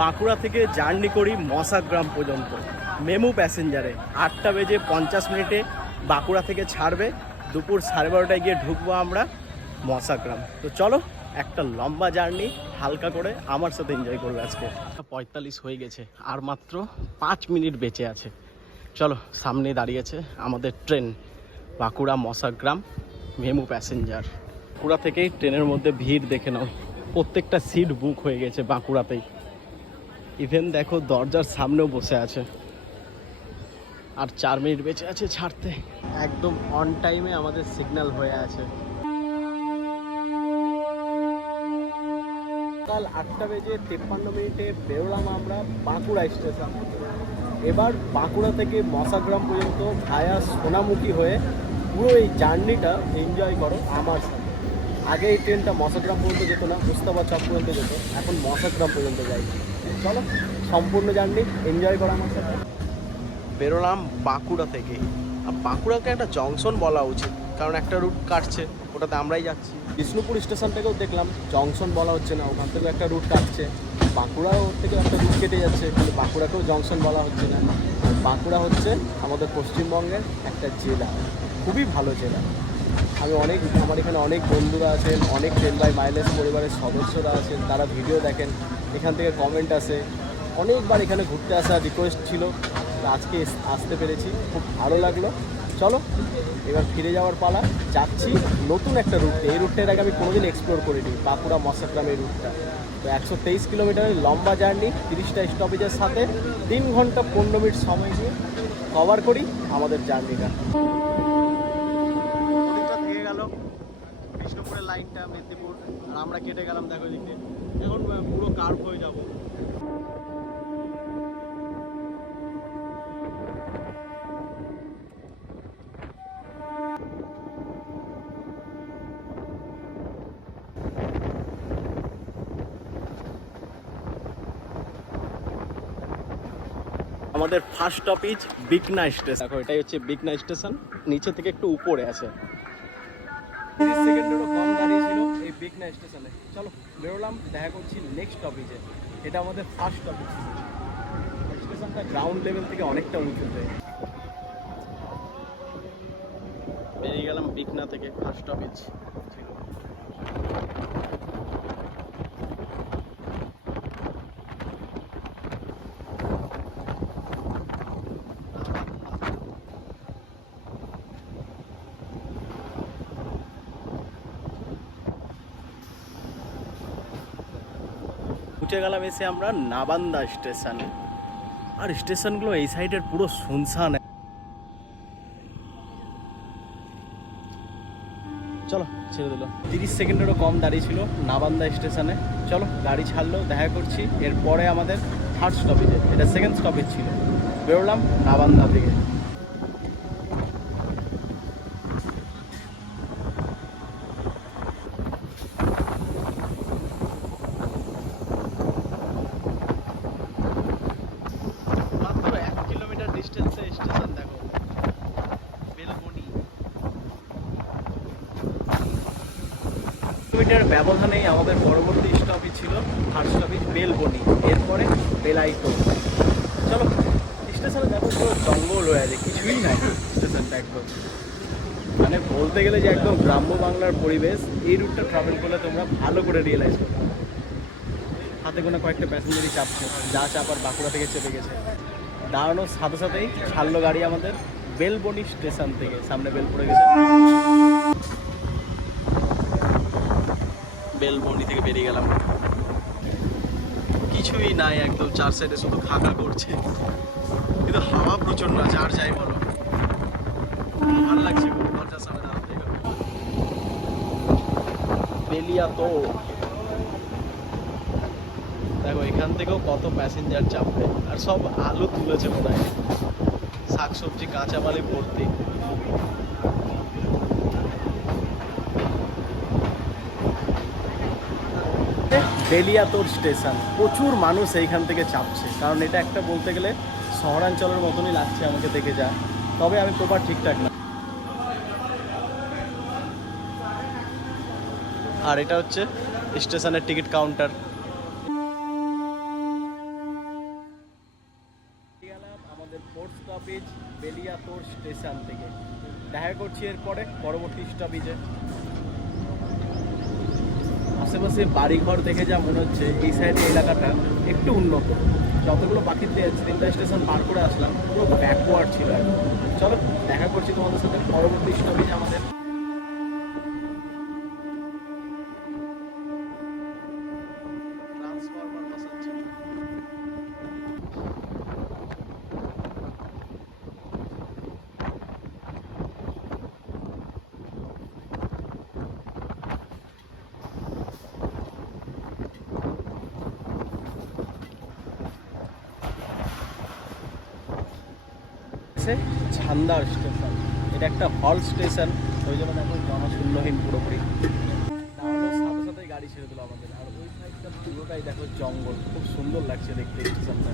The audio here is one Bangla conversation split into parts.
বাঁকুড়া থেকে জার্নি করি মশাগ্রাম পর্যন্ত মেমু প্যাসেঞ্জারে। 8:50 বাঁকুড়া থেকে ছাড়বে, দুপুর 12:30টায় গিয়ে ঢুকবো আমরা মশাগ্রাম। তো চলো একটা লম্বা জার্নি হালকা করে আমার সাথে এনজয় করবে আজকে। 45 হয়ে গেছে, আর মাত্র 5 মিনিট বেঁচে আছে। চলো, সামনে দাঁড়িয়েছে আমাদের ট্রেন বাঁকুড়া মশাগ্রাম মেমু প্যাসেঞ্জার। বাঁকুড়া থেকেই ট্রেনের মধ্যে ভিড় দেখে নাও, প্রত্যেকটা সিট বুক হয়ে গেছে বাঁকুড়াতেই। ইভেন দেখো দরজার সামনেও বসে আছে। আর 4 মিনিট বেঁচে আছে ছাড়তে। একদম অন টাইমে আমাদের সিগন্যাল হয়ে আছে। সকাল 8:53 বেরোলাম আমরা বাঁকুড়া স্টেশন। এবার বাঁকুড়া থেকে মশাগ্রাম পর্যন্ত ভায়া সোনামুখী হয়ে পুরো এই জার্নিটা এনজয় করো আমার সাথে। আগে এই ট্রেনটা মশাগ্রাম পর্যন্ত যেত না, মুস্তাফা চক পর্যন্ত যেত, এখন মশাগ্রাম পর্যন্ত যাই। চলো সম্পূর্ণ জার্নি এনজয় করো আমার সাথে। বেরোলাম বাঁকুড়া থেকে। আর বাঁকুড়াকে একটা জংশন বলা উচিত, কারণ একটা রুট কাটছে, ওটাতে আমরাই যাচ্ছি। বিষ্ণুপুর স্টেশনটাকেও দেখলাম জংশন বলা হচ্ছে না, ওখান থেকেও একটা রুট কাটছে। বাঁকুড়াও ওর থেকে একটা রুট কেটে যাচ্ছে, কিন্তু বাঁকুড়াকেও জংশন বলা হচ্ছে না। বাঁকুড়া হচ্ছে আমাদের পশ্চিমবঙ্গের একটা জেলা, খুবই ভালো জেলা। আমার এখানে অনেক বন্ধুরা আছেন, অনেক ট্রেন বাই মাইলেজ পরিবারের সদস্যরা আছেন, তারা ভিডিও দেখেন, এখান থেকে কমেন্ট আসে। অনেকবার এখানে ঘুরতে আসার রিকোয়েস্ট ছিল, আজকে আসতে পেরেছি, খুব ভালো লাগলো। চলো এবার ফিরে যাওয়ার পালা। যাচ্ছি নতুন একটা রুটে, এই রুটটার আগে আমি কোনোদিন এক্সপ্লোর করিনি, বাঁকুড়া মশাগ্রাম এই রুটটা। তো 123 কিলোমিটারের লম্বা জার্নি, 30টা স্টপেজের সাথে 3 ঘন্টা 15 মিনিট সময় নিয়ে কভার করি আমাদের জার্নিটা। থেকে গেল বিষ্ণুপুরের লাইনটা, মেদিনীপুর, আর আমরা কেটে গেলাম দেখো এদিকে। এখন পুরো কার্ভ হয়ে যাবো। আমাদের ফার্স্ট স্টপেজ বিকনা স্টেশন। দেখো এটাই হচ্ছে বিকনা স্টেশন, নিচে থেকে একটু উপরে আছে। 30 সেকেন্ডেরও কম দাঁড়িয়ে ছিল এই বিকনা স্টেশনে। চলো বেরোলাম, দেখা করছি নেক্সট স্টপেজে। এটা আমাদের ফার্স্ট স্টপেজ ছিল। স্টেশনটা গ্রাউন্ড লেভেল থেকে অনেকটা উঁচুতে। বেরিয়ে গেলাম বিকনা থেকে, ফার্স্ট স্টপেজ ছিল। উঠে গেলাম এসে আমরা নাবান্দা স্টেশনে। আর স্টেশনগুলো এই সাইডের পুরো শুনশান। চলো ছেড়ে দিল। 30 সেকেন্ডেরও কম দাঁড়িয়ে ছিল নাবান্দা স্টেশনে। চলো গাড়ি ছাড়লো, দেখা করছি এরপরে আমাদের থার্ড স্টপেজে। এটা সেকেন্ড স্টপেজ ছিল। বেরোলাম নাবান্দা থেকে। মাত্র 1 কিলোমিটার ডিস্টেন্সে স্টেশন, দেখো বেলবনি। কিলোমিটার ব্যবধানেই আমাদের পরবর্তী স্টপেজ ছিল থার্ড স্টপেজ বেলবনি, এরপরে বেলাইটো। চলো স্টেশনে দেখো পুরো জঙ্গল হয়ে আছে, কিছুই নাই স্টেশনটা। একদম মানে বলতে গেলে যে একদম গ্রাম্য বাংলার পরিবেশ। এই রুটটা ট্রাভেল করলে তোমরা ভালো করে রিয়েলাইজ করবে। হাতে গোনা কয়েকটা প্যাসেঞ্জারই চাপছে, যা চাপার বাঁকুড়া থেকে চেপে গেছে। দাঁড়ানোর সাথে সাথেই ছাড়লো গাড়ি আমাদের বেলবনি স্টেশন থেকে। সামনে বেল পড়ে গেছে, বেলবনি থেকে বেরিয়ে গেলাম। কিছুই নাই, একদম চার সাইডে শুধু খাকা করছে, কিন্তু হাওয়া প্রচন্ড আছে। আর যাই বলো, ভালো লাগছে দরজার সামনে দাঁড়াতে। বেলিয়া তো দেখো এখান থেকেও কত প্যাসেঞ্জার চাপবে। আর সব আলু তুলেছে মনে হয়, শাকসবজি কাঁচামালে ভর্তি। বেলিয়াতোর স্টেশন, প্রচুর মানুষ এইখান থেকে চাপছে, কারণ এটা একটা বলতে গেলে শহরাঞ্চলের মতনই লাগছে আমাকে দেখে যা, তবে আমি প্রপার ঠিকঠাক না। আর এটা হচ্ছে স্টেশনের ticket counter. Stoppage Beliatore station থেকে। দেখা করছি এরপরে পরবর্তী স্টপেজে। আশেপাশে বাড়িঘর দেখে যা মনে হচ্ছে এই সাইডের এলাকাটা একটু উন্নত। যতগুলো বাকির দিয়ে 3টা স্টেশন পার করে আসলাম পুরো ব্যাকওয়ার্ড ছিল। চলো দেখা করছি তোমাদের সাথে পরবর্তী স্টপেজে আমাদের। ট্রান্সফরমার বসাচ্ছি। ছান্দার স্টেশন, এটা একটা হল স্টেশন, ওই জন্য দেখো জনশূন্যহীন পুরোপুরি। নামানোর সাথে সাথে গাড়ি ছেড়ে দিল আমাদের। আর ওই সাইডটা পুরোটাই দেখো জঙ্গল, খুব সুন্দর লাগছে দেখতে স্টেশনটা।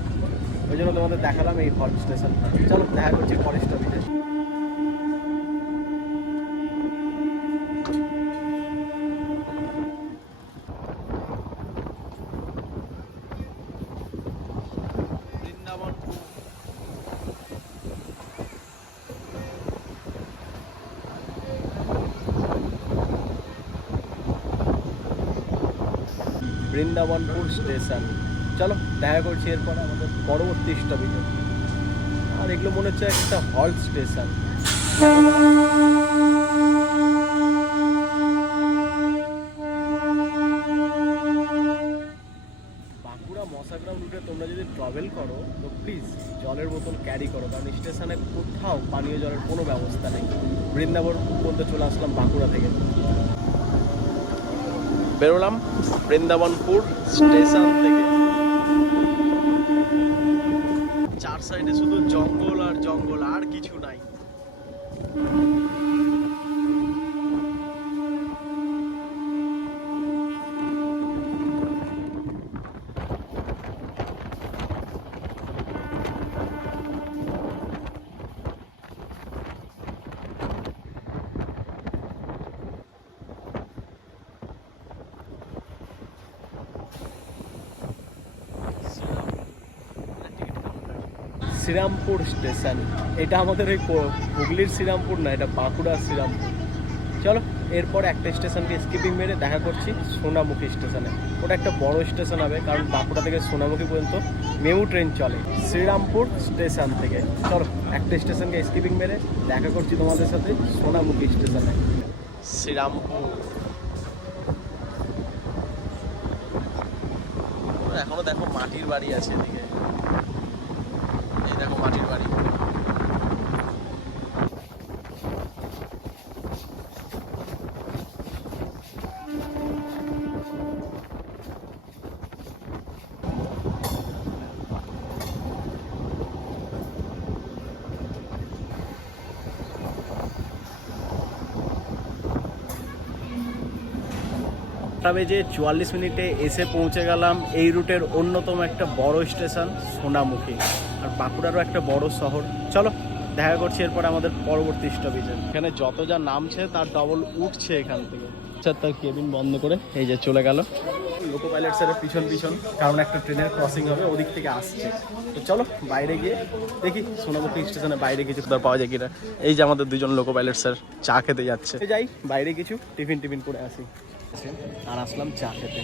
ওই জন্য তোমাদের দেখালাম এই হল স্টেশনটা। চলো দেখা করছি পরের স্টপেজে। বৃন্দাবনপুর স্টেশন। চলো দেখা করছি এরপরে আমাদের পরবর্তী স্টপেজে। আর এগুলো মনে হচ্ছে একটা হল স্টেশন। বাঁকুড়া মশাগ্রাম রুটে তোমরা যদি ট্রাভেল করো তো প্লিজ জলের বোতল ক্যারি করো, কারণ স্টেশনে কোথাও পানীয় জলের কোনো ব্যবস্থা নেই। বৃন্দাবনপুর পর্যন্ত চলে আসলাম বাঁকুড়া থেকে। বেরোলাম বৃন্দাবনপুর স্টেশন থেকে। চার সাইডে শুধু জঙ্গল আর জঙ্গল, আর কিছু নাই। শ্রীরামপুর স্টেশন, এটা আমাদের ওই হুগলির শ্রীরামপুর না, এটা বাঁকুড়ার শ্রীরামপুর। চলো এরপর একটা স্টেশনকে স্কিপিং মেরে দেখা করছি সোনামুখী স্টেশনে। ওটা একটা বড় স্টেশন হবে, কারণ বাঁকুড়া থেকে সোনামুখী পর্যন্ত মেমু ট্রেন চলে শ্রীরামপুর স্টেশন থেকে। চলো একটা স্টেশনকে স্কিপিং মেরে দেখা করছি তোমাদের সাথে সোনামুখী স্টেশনে। শ্রীরামপুর এখনো দেখো মাটির বাড়ি আছে এদিকে, এই দেখো মাটির বাড়ি। বেজে 44 মিনিটে এসে পৌঁছে গেলাম এই রুটের অন্যতম একটা বড় স্টেশন সোনামুখী, আর বাঁকুড়ারও একটা বড় শহর। চলো দেখা করছি এরপর আমাদের পরবর্তী স্টপেজে। এখানে যত যা নামছে তার ডবল উঠছে এখান থেকে। তার কেবিন বন্ধ করে এই যে চলে গেল লোকো পাইলট স্যারের পিছন পিছন, কারণ একটা ট্রেনের ক্রসিং হবে ওদিক থেকে আসছে। তো চলো বাইরে গিয়ে দেখি সোনামুখী স্টেশনের বাইরে কিছু পাওয়া যায় কিনা। এই যে আমাদের দুজন লোকো পাইলট স্যার চা খেতে যাচ্ছে। যাই বাইরে কিছু টিফিন করে আসি। আর আসলাম চা খেতে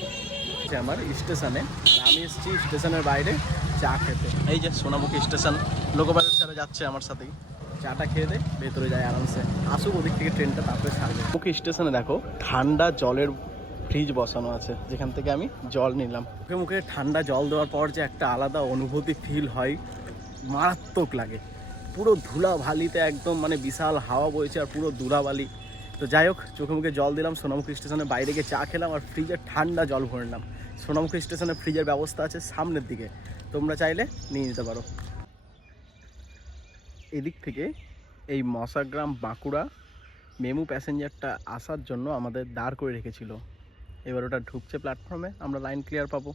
আমার স্টেশনে, আর আমি এসেছি স্টেশনের বাইরে চা খেতে। এই যে সোনামুখী স্টেশন, লোকো পাইলট স্যারে যাচ্ছে আমার সাথেই। চাটা খেয়ে দে ভেতরে যায় আরামসে, আসুক ওদিক থেকে ট্রেনটা, তারপরে ছাড়বে। মুখে স্টেশনে দেখো ঠান্ডা জলের ফ্রিজ বসানো আছে, যেখান থেকে আমি জল নিলাম। মুখে মুখে ঠান্ডা জল দেওয়ার পর যে একটা আলাদা অনুভূতি ফিল হয়, মারাত্মক লাগে। পুরো ধুলাবালিতে একদম মানে বিশাল হাওয়া বইছে আর পুরো ধুলাবালি। তো যাই হোক চোখে মুখে জল দিলাম, সোনামুখী স্টেশনে বাইরে গিয়ে চা খেলাম আর ফ্রিজে ঠান্ডা জল ভরে নিলাম। সোনামুখী স্টেশনে ফ্রিজের ব্যবস্থা আছে সামনের দিকে, তোমরা চাইলে নিয়ে নিতে পারো। এদিক থেকে এই মশাগ্রাম বাঁকুড়া মেমু প্যাসেঞ্জারটা আসার জন্য আমাদের দাঁড় করে রেখেছিল। এবার ওটা ঢুকছে প্ল্যাটফর্মে, আমরা লাইন ক্লিয়ার পাবো।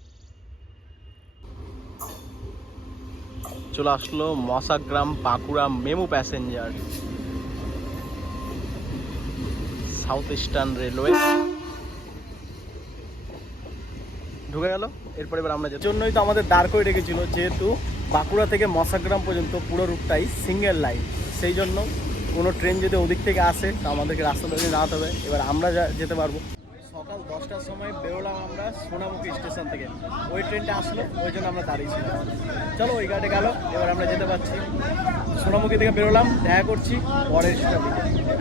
চলে আসলো Mashagram Bankura MEMU passenger, south eastern railway ঢুকে গেল। এরপর এবার আমরা জন্যই তো আমাদের দাঁড় করে রেখেছিল, যেহেতু বাঁকুড়া থেকে মশাগ্রাম পর্যন্ত পুরো রুটটাই সিঙ্গেল লাইন, সেই জন্য কোনো ট্রেন যদি ওদিক থেকে আসে তো আমাদেরকে রাস্তা ধরে দাঁড়াতে হবে। এবার আমরা যেতে পারবো। সকাল 10টার সময় বেরোলাম আমরা সোনামুখী স্টেশন থেকে, ওই ট্রেনটা আসলো ওই জন্য আমরা দাঁড়িয়েছিলাম। চলো ওই গাড়ি গেল, এবার আমরা যেতে পারছি। সোনামুখী থেকে বেরোলাম, দেখা করছি পরের স্টেশনে।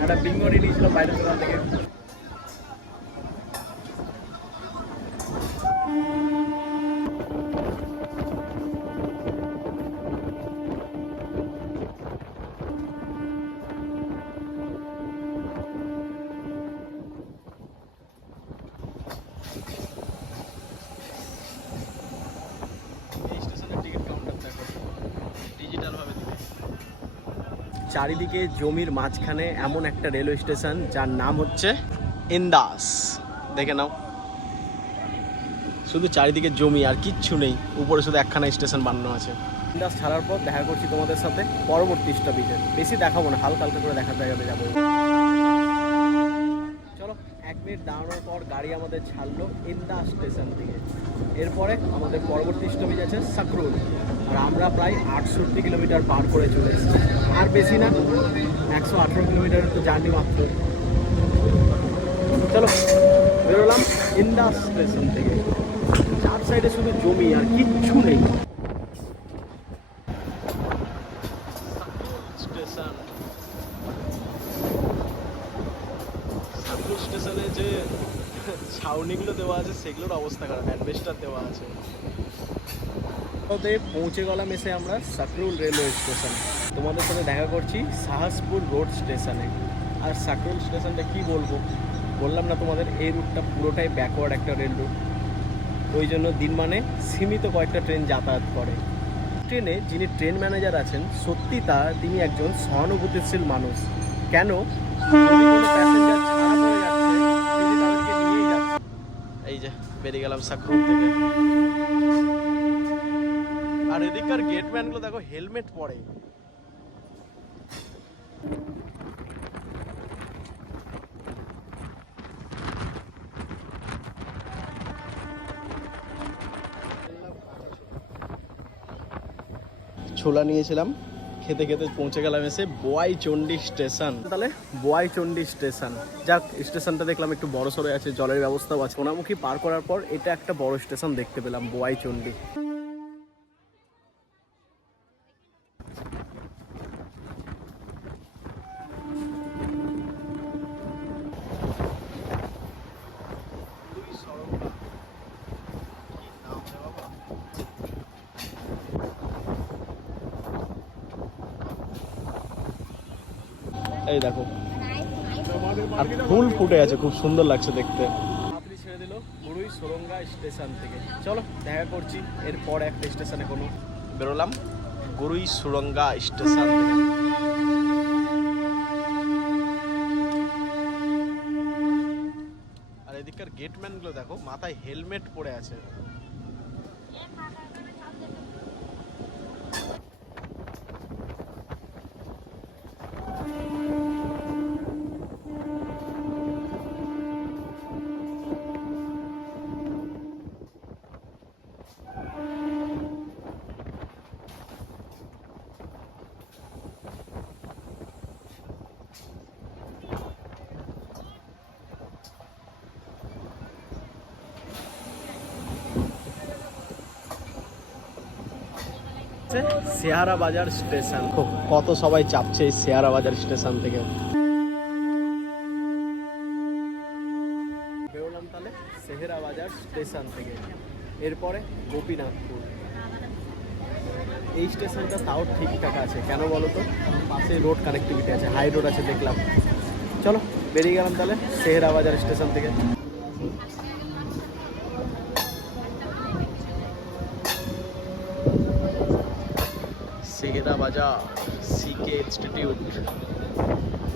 একটা বিঙ্গনি নিয়েছিলাম বাইরের দোকান থেকে। চারিদিকে জমির মাঝখানে এমন একটা রেলওয়ে স্টেশন যার নাম হচ্ছে ইন্দাস। দেখে নাও, শুধু চারিদিকে জমি আর কিচ্ছু নেই, উপরে শুধু একখানা স্টেশন বানানো আছে। ইন্দাস ছাড়ার পর দেখা করছি তোমাদের সাথে পরবর্তী স্টপেজে। বেশি দেখাবো না, হালকা হালকা করে দেখাতে যাবো। চলো 1 মিনিট দাঁড়ানোর পর গাড়ি আমাদের ছাড়লো ইন্দাস স্টেশন থেকে। এরপরে আমাদের পরবর্তী স্টপেজ আছে সাকরুল, আর আমরা প্রায় 68 কিলোমিটার পার করে চলে এসেছি। আর বেশি না, 118 কিলোমিটারের তো জার্নি মাত্র। চলো বেরোলাম ইন্দাস স্টেশন থেকে। চার সাইডে শুধু জমি আর কিচ্ছু নেই। স্টেশন, সাকরুল স্টেশনে যে ছাউনিগুলো দেওয়া আছে সেগুলোর অবস্থা খারাপ, অ্যাডভেস্টার দেওয়া আছে। পৌঁছে গেলাম এসে আমরা সাকরুল রেলওয়ে স্টেশন। তোমাদের সাথে দেখা করছি সাহাসপুর রোড স্টেশনে। আর সাকরুল স্টেশনটা কি বলবো, বললাম না তোমাদের এই রুটটা পুরোটাই ব্যাকওয়ার্ড একটা রেল রুট, ওই জন্য দিন মানে সীমিত কয়েকটা ট্রেন যাতায়াত করে। ট্রেনে যিনি ট্রেন ম্যানেজার আছেন সত্যি তিনি একজন সহানুভূতিশীল মানুষ। কেন, প্যাসেঞ্জার ছাড়া পড়ে যাচ্ছে তিনি তাদেরকে নিয়েই যাচ্ছে। এই যে বেরিয়ে গেলাম সাকরুল থেকে। আর এদিককার গেটম্যানগুলো দেখো হেলমেট পরে। ছোলা নিয়েছিলাম, খেতে খেতে পৌঁছে গেলাম এসে বোয়াইচন্ডী স্টেশন। তাহলে বোয়াইচন্ডী স্টেশন, যাক স্টেশনটা দেখলাম একটু বড় সড়ো আছে, জলের ব্যবস্থাও আছে। সোনামুখী পার করার পর এটা একটা বড় স্টেশন দেখতে পেলাম, বোয়াইচন্ডী। এই দেখো, আর ফুল ফুটে আছে, খুব সুন্দর লাগছে দেখতে। আপনি ছেড়ে দিল গুরুই সুরঙ্গা স্টেশন থেকে। চলো দেখা করছি এরপর একটা স্টেশনে। কোনো বেরোলাম গুরুই সুরঙ্গা স্টেশন থেকে। আর এদিককার গেটম্যানগুলো দেখো মাথায় হেলমেট পরে আছে। শেয়ারা বাজার স্টেশন, কত সবাই চাপছে এই শেয়ারা বাজার স্টেশন থেকে। বেরোলাম তাহলে শেহারা বাজার স্টেশন থেকে। এরপরে গোপীনাথপুর। এই স্টেশনটা তাও ঠিকঠাক আছে, কেন বলো তো, পাশে রোড কানেক্টিভিটি আছে, হাই রোড আছে দেখলাম। চলো বেরিয়ে গেলাম তাহলে শেহারা বাজার স্টেশন থেকে। শেহারা বাজার সিকে ইনস্টিটিউট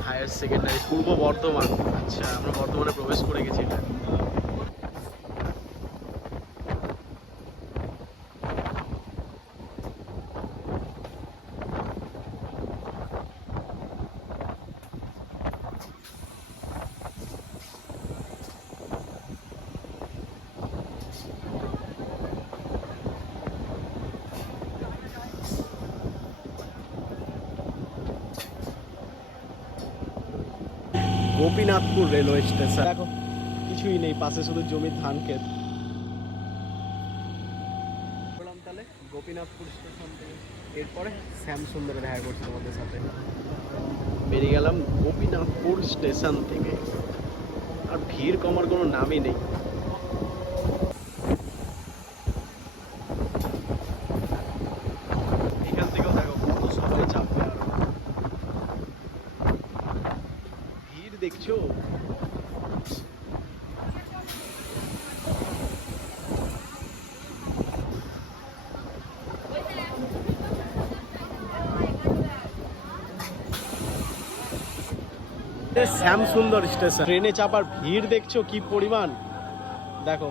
হায়ার সেকেন্ডারি, পূর্ব বর্ধমান। আচ্ছা, আমরা বর্ধমানে প্রবেশ করে গেছি। এটা গোপীনাথপুর রেলওয়ে স্টেশন। দেখো কিছুই নেই, পাশে শুধু জমির ধান ক্ষেত। বললাম তাহলে গোপীনাথপুর স্টেশন থেকে এরপরে শ্যামসুন্দরে দেখা করছি তোমাদের সাথে। বেরিয়ে গেলাম গোপীনাথপুর স্টেশন থেকে, আর ভিড় কমার কোনো নামই নেই। এখান থেকেও দেখো কত সবাই চাপবে, আর ভিড় দেখছো। শ্যামসুন্দর স্টেশন, ট্রেনে চাপার ভিড় দেখছো কি পরিমাণ। দেখো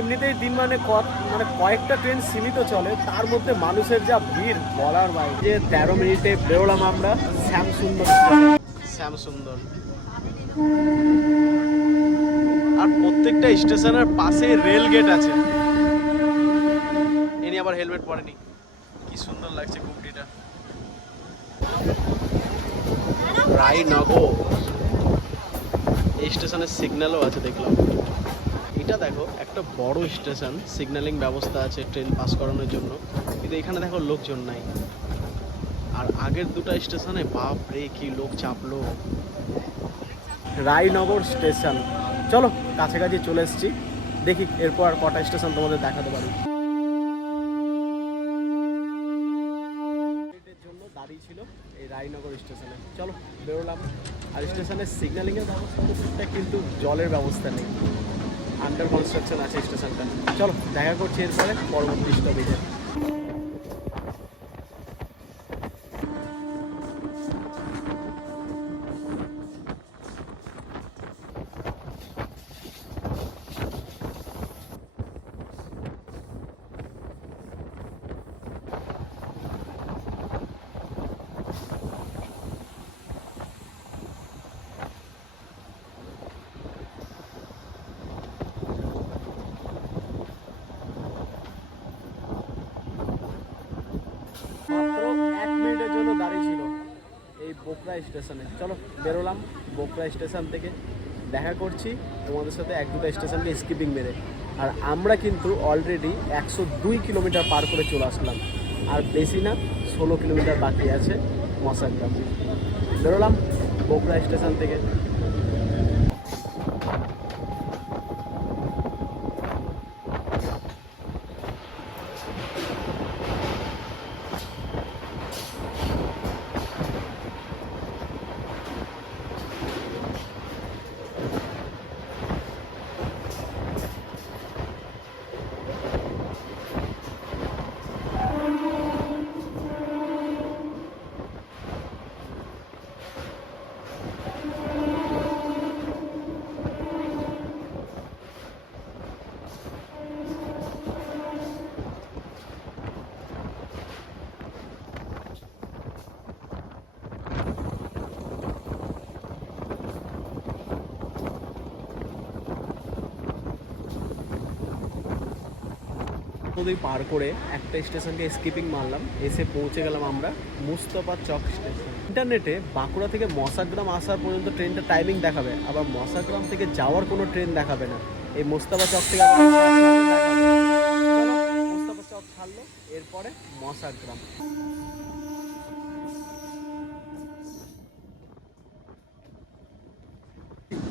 এমনিতেই দিন মানে কয়েকটা ট্রেন সীমিত চলে, তার মধ্যে মানুষের যা ভিড় বলার বাইরে। যে 13 মিনিটে বেরোলাম আমরা শ্যামসুন্দর স্টেশন। শ্যামসুন্দর, আর প্রত্যেকটা স্টেশনের পাশে রেল গেট আছে। এনি আবার হেলমেট পরেনি, কি সুন্দর লাগছে কুমটিটা। রায়নগর এই স্টেশনের সিগন্যালও আছে দেখলাম। এটা দেখো একটা বড় স্টেশন, সিগন্যালিং ব্যবস্থা আছে ট্রেন পাস করানোর জন্য, কিন্তু এখানে দেখো লোকজন নাই। আর আগের দুটো স্টেশনে বাপ রে কি লোক চাপলো। রায়নগর স্টেশন, চলো কাছাকাছি চলে এসেছি, দেখি এরপর আর কটা স্টেশন তোমাদের দেখাতে পারি। জন্য দাঁড়িয়ে ছিল এই রায়নগর স্টেশনে, চলো বেরোলাম। আর স্টেশনের সিগন্যালিংয়ের ব্যবস্থা তো ঠিকঠাক, কিন্তু জলের ব্যবস্থা নেই, আন্ডার কনস্ট্রাকশন আছে স্টেশনটা। চলো দেখা করছি এরপরে পরবর্তী স্টপেজে। মাত্র 1 মিনিটের জন্য দাঁড়িয়ে ছিল এই বোকরা স্টেশনে। চলো বেরোলাম বোকরা স্টেশন থেকে, দেখা করছি তোমাদের সাথে 1-2টা স্টেশনকে স্কিপিং মেরে। আর আমরা কিন্তু অলরেডি 102 কিলোমিটার পার করে চলে আসলাম, আর বেশি না 16 কিলোমিটার বাকি আছে মশাগ্রাম। বেরোলাম বোকরা স্টেশন থেকে। নদী পার করে একটা স্টেশনকে স্কিপিং মারলাম, এসে পৌঁছে গেলাম আমরা মুস্তাফা চক স্টেশন। ইন্টারনেটে বাঁকুড়া থেকে মশাগ্রাম আসার পর্যন্ত ট্রেনটা টাইমিং দেখাবে, আবার মশাগ্রাম থেকে যাওয়ার কোনো ট্রেন দেখাবে না। এই মুস্তাফা চক থেকে মুস্তাফা চক ছাড়লো, এরপরে মশাগ্রাম।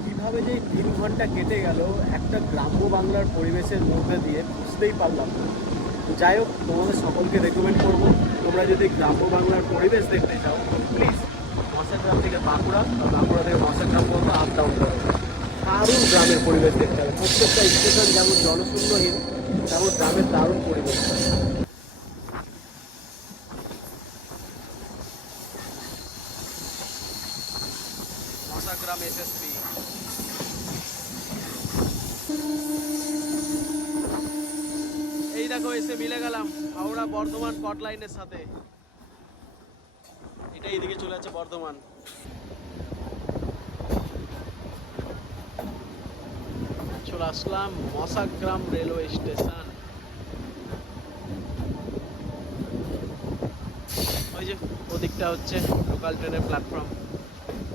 কিভাবে যে 3 ঘন্টা কেটে গেল একটা গ্রাম্য বাংলার পরিবেশের মধ্যে দিয়ে বুঝতেই পারলাম না। যাই হোক, তোমাদের সকলকে রেকমেন্ড করবো, তোমরা যদি গ্রাম্য বাংলার পরিবেশ দেখতে চাও প্লিজ মশাগ্রাম থেকে বাঁকুড়া বা বাঁকুড়া থেকে মশাগ্রাম পর্যন্ত আপ ডাউন করো। দারুণ গ্রামের পরিবেশ দেখতে হবে, প্রত্যেকটা স্টেশন যেমন জনশূন্যহীন তেমন গ্রামের দারুণ পরিবেশ। মশাগ্রাম এসএসপি। এই দেখো এসে মিলে গেলাম হাওড়া বর্ধমান কট লাইনের সাথে। এটা এইদিকে চলে যাচ্ছে বর্ধমান। চলে আসলাম মশাগ্রাম রেলওয়ে স্টেশন। ওই যে ওদিকটা হচ্ছে লোকাল ট্রেনের প্ল্যাটফর্ম।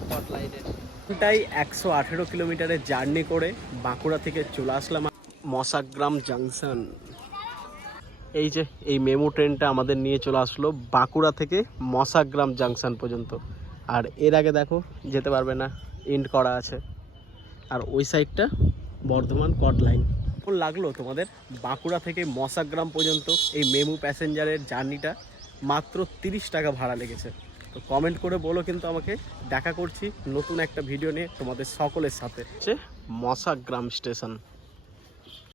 স্পটলাইটের। তাই 118 কিলোমিটারের জার্নি করে বাঁকুড়া থেকে চলে আসলাম মশাগ্রাম জাংশন। এই যে এই মেমো ট্রেনটা আমাদের নিয়ে চলে আসলো বাঁকুড়া থেকে মশাগ্রাম জাংশন পর্যন্ত। আর এর আগে দেখো যেতে পারবে না, এন্ড করা আছে। আর ওই সাইডটা বর্ধমান কট লাইন। কেমন লাগলো তোমাদের বাঁকুড়া থেকে মশাগ্রাম পর্যন্ত এই মেমু প্যাসেঞ্জারের জার্নিটা? মাত্র 30 টাকা ভাড়া লেগেছে। তো কমেন্ট করে বলো কিন্তু আমাকে। দেখা করছি নতুন একটা ভিডিও নিয়ে তোমাদের সকলের সাথে। মশাগ্রাম স্টেশন।